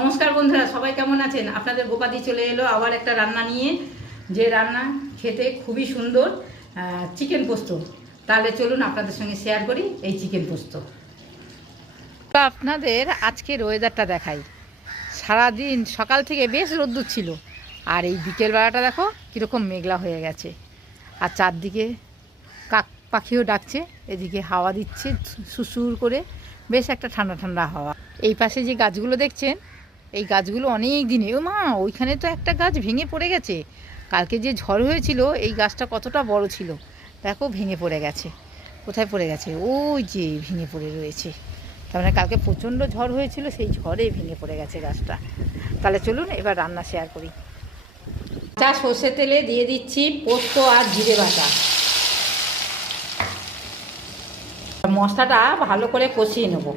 নমস্কার বন্ধুরা, সবাই কেমন আছেন? আপনাদের গোপাদি চলে এলো আবার একটা রান্না নিয়ে, যে রান্না খেতে খুবই সুন্দর, চিকেন পোস্ত। তাহলে চলুন আপনাদের সঙ্গে শেয়ার করি এই চিকেন পোস্ত। তো আপনাদের আজকের ওয়েদারটা দেখাই। সারাদিন সকাল থেকে বেশ রোদ্দুর ছিল, আর এই বিকেলবেলাটা দেখো কীরকম মেঘলা হয়ে গেছে, আর চারদিকে কাক পাখিও ডাকছে, এদিকে হাওয়া দিচ্ছে সুসুর করে, বেশ একটা ঠান্ডা ঠান্ডা হাওয়া। এই পাশে যে গাছগুলো দেখছেন, এই গাছগুলো অনেক দিনে, ও মা ওইখানে তো একটা গাছ ভেঙে পড়ে গেছে। কালকে যে ঝড় হয়েছিল এই গাছটা কতটা বড় ছিল, দেখো ভেঙে পড়ে গেছে। কোথায় পড়ে গেছে? ওই যে ভেঙে পড়ে রয়েছে। তার মানে কালকে প্রচণ্ড ঝড় হয়েছিল, সেই ঝড়ে ভেঙে পড়ে গেছে গাছটা। তাহলে চলুন এবার রান্না শেয়ার করি। সর্ষের তেলে দিয়ে দিচ্ছি পোস্ত আর জিরে বাটা। মশলাটা ভালো করে কষিয়ে নেব।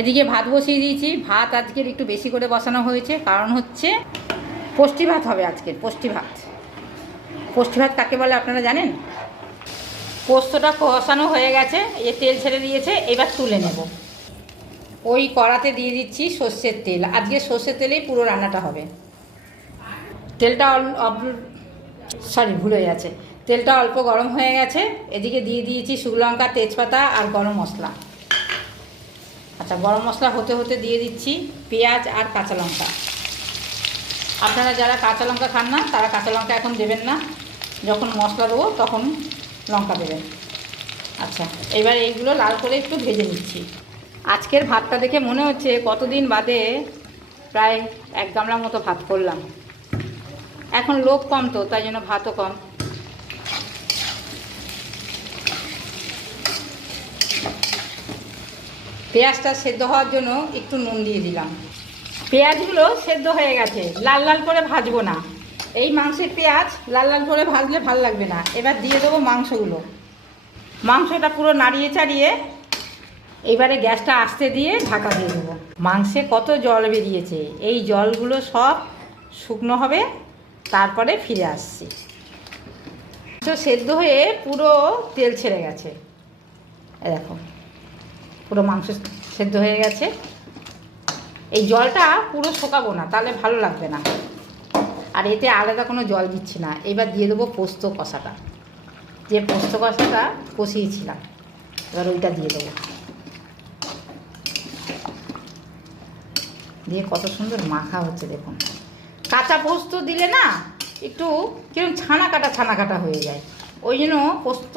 এদিকে ভাত বসিয়ে দিয়েছি। ভাত আজকের একটু বেশি করে বসানো হয়েছে, কারণ হচ্ছে পুষ্টি ভাত হবে আজকের। পুষ্টি ভাত, পুষ্টি ভাত কাকে বলে আপনারা জানেন? পোস্তটা কষানো হয়ে গেছে, এ তেল ছেড়ে দিয়েছে, এবার তুলে নেব। ওই কড়াতে দিয়ে দিচ্ছি সর্ষের তেল। আজকে সর্ষের তেলেই পুরো রান্নাটা হবে। তেলটা ভুলে গেছে। তেলটা অল্প গরম হয়ে গেছে। এদিকে দিয়ে দিয়েছি শুকনো লঙ্কা, তেজপাতা আর গরম মশলা। আচ্ছা, গরম মশলা হতে হতে দিয়ে দিচ্ছি পেঁয়াজ আর কাঁচা লঙ্কা। আপনারা যারা কাঁচা লঙ্কা খান না তারা কাঁচা লঙ্কা এখন দেবেন না, যখন মশলা দেবো তখন লঙ্কা দেবেন। আচ্ছা, এবার এইগুলো লাল করে একটু ভেজে নিচ্ছি। আজকের ভাতটা দেখে মনে হচ্ছে কতদিন বাদে প্রায় 1 গামলা মতো ভাত করলাম। এখন লোক কম, তো তাই জন্য ভাতও কম। পেঁয়াজটা সেদ্ধ হওয়ার জন্য একটু নুন দিয়ে দিলাম। পেঁয়াজগুলো সেদ্ধ হয়ে গেছে, লাল লাল করে ভাজবো না। এই মাংসের পেঁয়াজ লাল লাল করে ভাজলে ভাল লাগবে না। এবার দিয়ে দেবো মাংসগুলো। মাংসটা পুরো নাড়িয়ে চাড়িয়ে এবারে গ্যাসটা আস্তে দিয়ে ঢাকা দিয়ে দেবো। মাংসে কত জল বেরিয়েছে, এই জলগুলো সব শুকনো হবে, তারপরে ফিরে আসছি। মাংস সেদ্ধ হয়ে পুরো তেল ছেড়ে গেছে, দেখো পুরো মাংস সেদ্ধ হয়ে গেছে। এই জলটা পুরো শোকাবো না, তাহলে ভালো লাগবে না। আর এতে আলাদা কোনো জল দিচ্ছি না। এবার দিয়ে দেবো পোস্ত কষাটা, যে পোস্ত কষাটা কষিয়েছিলাম, এবার ওইটা দিয়ে দেবো। দিয়ে কত সুন্দর মাখা হচ্ছে দেখুন। কাঁচা পোস্ত দিলে না একটু কিরকম ছানা কাটা হয়ে যায়, ওই জন্য পোস্ত